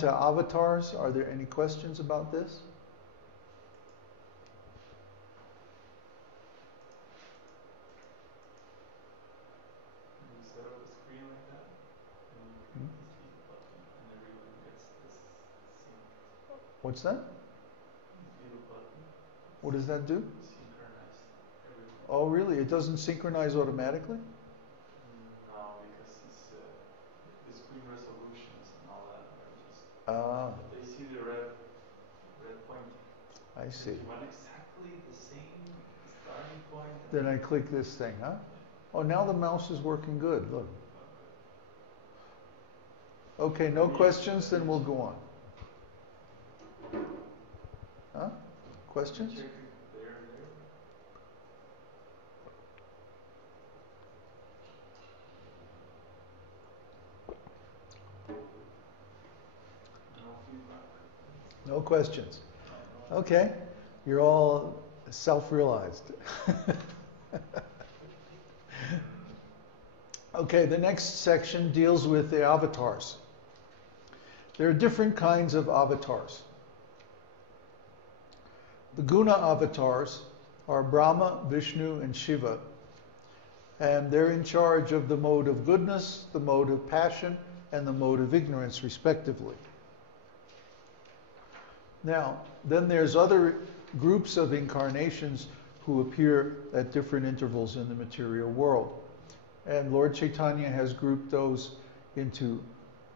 To avatars, are there any questions about this? You set up a screen like that, and you click this little button, and everyone gets this sync. What's that? This little button. What does that do? Synchronize everyone. Oh, really? It doesn't synchronize automatically? No, because it's the screen resolutions and all that are just. Ah, They see the red pointing. I see. If you want exactly the same starting point. Then I click this thing, huh? Oh, now the mouse is working good. Look. Okay, no questions, then we'll go on. Huh? Questions? Check it there. No feedback. No questions. Okay, you're all self-realized. Okay, the next section deals with the avatars. There are different kinds of avatars. The guna avatars are Brahma, Vishnu, and Shiva, and they're in charge of the mode of goodness, the mode of passion, and the mode of ignorance, respectively. Now, then there's other groups of incarnations who appear at different intervals in the material world. And Lord Chaitanya has grouped those into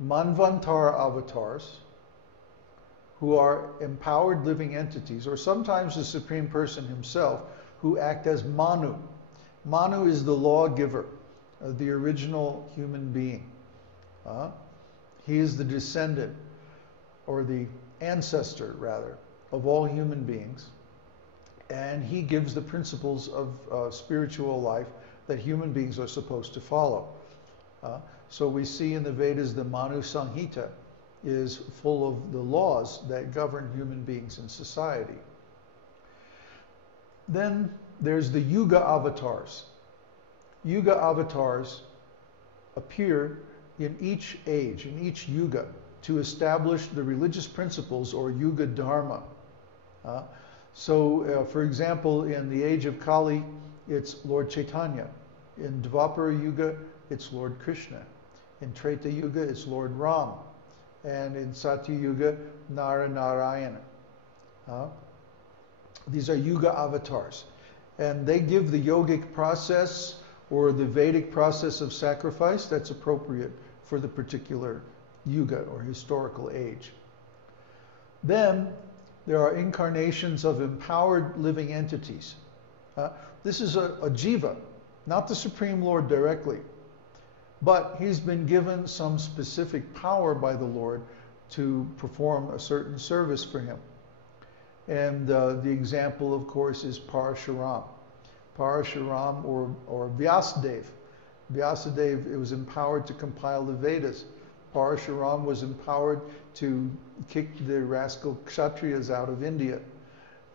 Manvantar avatars, who are empowered living entities, or sometimes the Supreme Person himself, who act as Manu. Manu is the lawgiver, the original human being. He is the descendant, or the ancestor, rather, of all human beings. And he gives the principles of spiritual life that human beings are supposed to follow. So we see in the Vedas the Manu Samhita is full of the laws that govern human beings in society. Then there's the Yuga avatars. Yuga avatars appear in each age, in each Yuga, to establish the religious principles or Yuga Dharma. For example, in the age of Kali, it's Lord Chaitanya. In Dvapara Yuga, it's Lord Krishna. In Treta Yuga, it's Lord Ram. And in Satya Yuga, Narayana. These are Yuga avatars. And they give the yogic process or the Vedic process of sacrifice that's appropriate for the particular Yuga or historical age. Then there are incarnations of empowered living entities. This is a jiva, not the Supreme Lord directly, but he's been given some specific power by the Lord to perform a certain service for him. And the example, of course, is Parashuram. Parashuram or Vyasadeva. Vyasadeva was empowered to compile the Vedas. Parashuram was empowered to kick the rascal Kshatriyas out of India.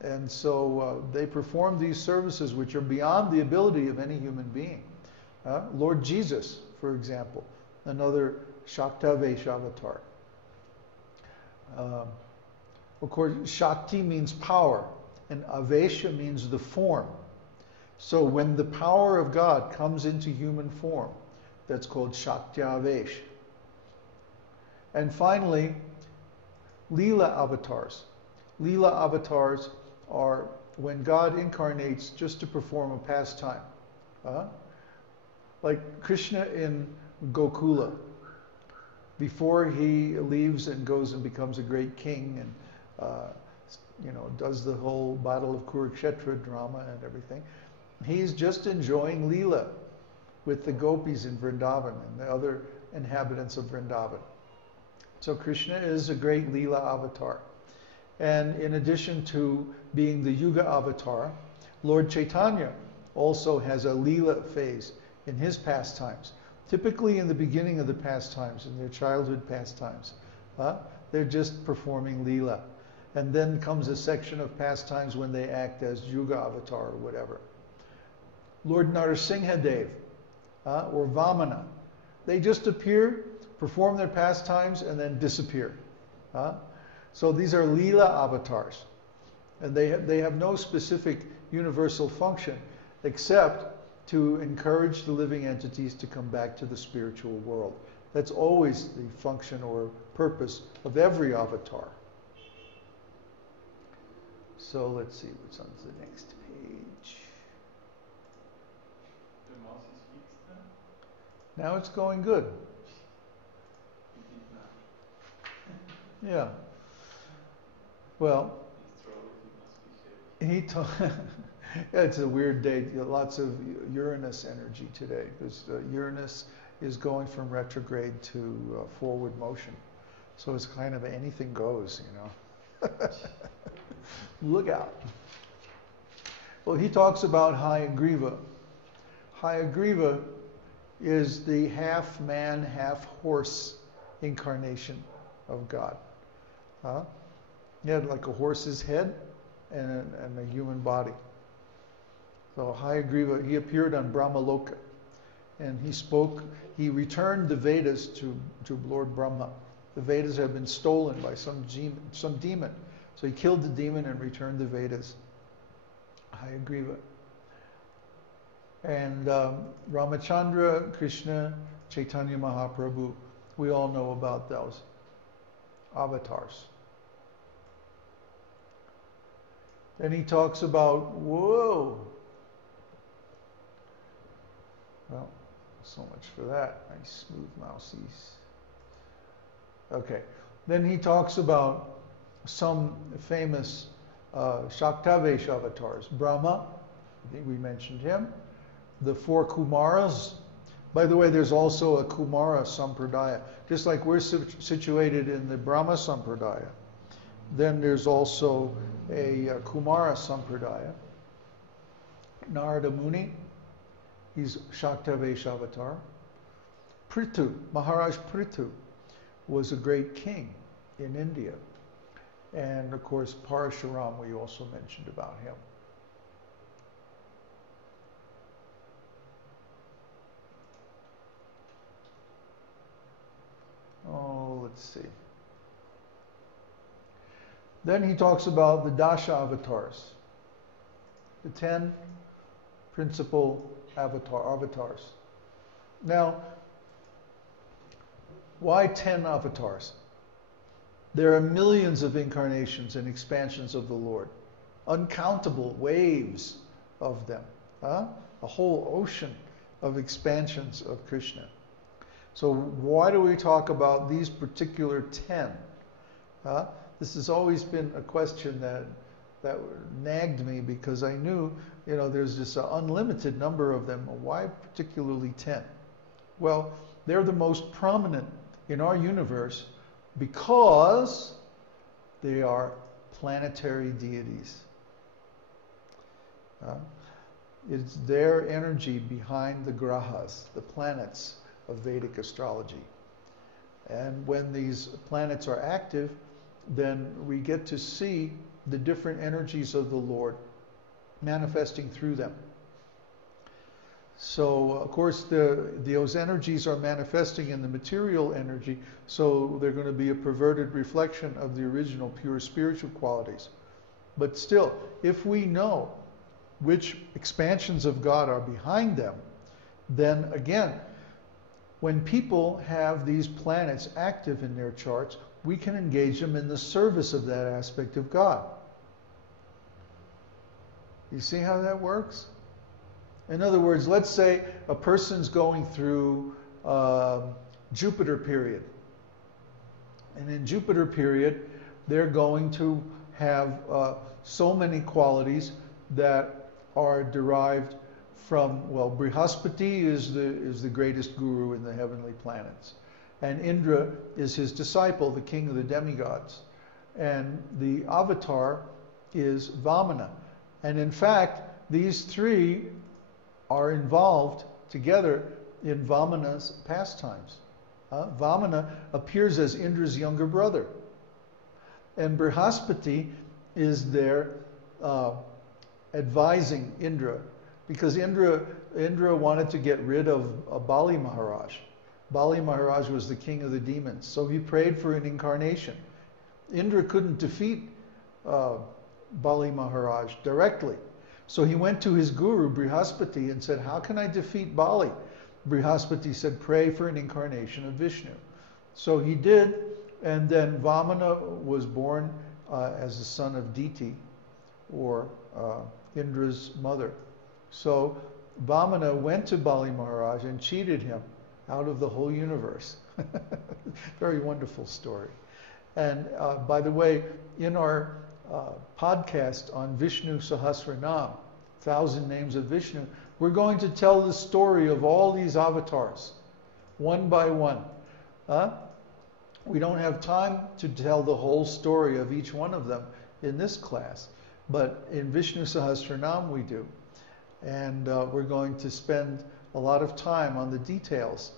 And so they perform these services which are beyond the ability of any human being. Lord Jesus, for example, another Shaktavesh avatar. Of course, Shakti means power, and Avesha means the form. So when the power of God comes into human form, that's called Shaktyavesh. And finally, Leela avatars. Leela avatars are when God incarnates just to perform a pastime. Like Krishna in Gokula. Before he leaves and goes and becomes a great king and does the whole Battle of Kurukshetra drama and everything, he's just enjoying Leela with the gopis in Vrindavan and the other inhabitants of Vrindavan. So Krishna is a great Leela avatar. And in addition to being the Yuga avatar, Lord Chaitanya also has a Leela phase in his pastimes. Typically in the beginning of the pastimes, in their childhood pastimes. They're just performing Leela. And then comes a section of pastimes when they act as Yuga avatar or whatever. Lord Narasimhadev or Vamana, they just appear, perform their pastimes, and then disappear. So these are Leela avatars. And they have no specific universal function except to encourage the living entities to come back to the spiritual world. That's always the function or purpose of every avatar. So let's see what's on the next page. Now it's going good. Yeah. Well, it's a weird day. Lots of Uranus energy today, because Uranus is going from retrograde to forward motion. So it's kind of anything goes, you know. Look out. Well, he talks about Hayagriva. Hayagriva is the half man, half horse incarnation of God. He had like a horse's head and a human body. So Hayagriva, he appeared on Brahmaloka, and he returned the Vedas to Lord Brahma. The Vedas had been stolen by some demon. So he killed the demon and returned the Vedas. Hayagriva. And Ramachandra, Krishna, Chaitanya Mahaprabhu, we all know about those avatars. Then he talks about, whoa. Well, so much for that. Nice smooth mousies. Okay. Then he talks about some famous Shaktavesh avatars. Brahma, I think we mentioned him. The 4 Kumaras. By the way, there's also a Kumara Sampradaya. Just like we're situated in the Brahma Sampradaya, then there's also a Kumara Sampradaya. Narada Muni, he's Shaktavesh avatar. Prithu, Maharaj Prithu, was a great king in India. And of course, Parashuram, we also mentioned about him. Oh, let's see. Then he talks about the Dasha avatars, the 10 principal avatars. Now, why 10 avatars? There are millions of incarnations and expansions of the Lord, uncountable waves of them, a whole ocean of expansions of Krishna. So why do we talk about these particular 10? This has always been a question that nagged me, because I knew, there's this unlimited number of them. Why particularly 10? Well, they're the most prominent in our universe because they are planetary deities. It's their energy behind the grahas, the planets of Vedic astrology. And when these planets are active, then we get to see the different energies of the Lord manifesting through them. So, of course, those energies are manifesting in the material energy, so they're going to be a perverted reflection of the original pure spiritual qualities. But still, if we know which expansions of God are behind them, then again, when people have these planets active in their charts, we can engage them in the service of that aspect of God. You see how that works? In other words, let's say a person's going through Jupiter period. And in Jupiter period, they're going to have so many qualities that are derived from, Brihaspati is the greatest guru in the heavenly planets. And Indra is his disciple, the king of the demigods. And the avatar is Vamana. And in fact, these three are involved together in Vamana's pastimes. Vamana appears as Indra's younger brother. And Brihaspati is there advising Indra, because Indra wanted to get rid of Bali Maharaj. Bali Maharaj was the king of the demons. So he prayed for an incarnation. Indra couldn't defeat Bali Maharaj directly. So he went to his guru, Brihaspati, and said, how can I defeat Bali? Brihaspati said, pray for an incarnation of Vishnu. So he did, and then Vamana was born as the son of Diti, or Indra's mother. So Vamana went to Bali Maharaj and cheated him out of the whole universe. Very wonderful story. And by the way, in our podcast on Vishnu Sahasranam, 1,000 Names of Vishnu, we're going to tell the story of all these avatars, one by one. We don't have time to tell the whole story of each one of them in this class, but in Vishnu Sahasranam we do. And we're going to spend a lot of time on the details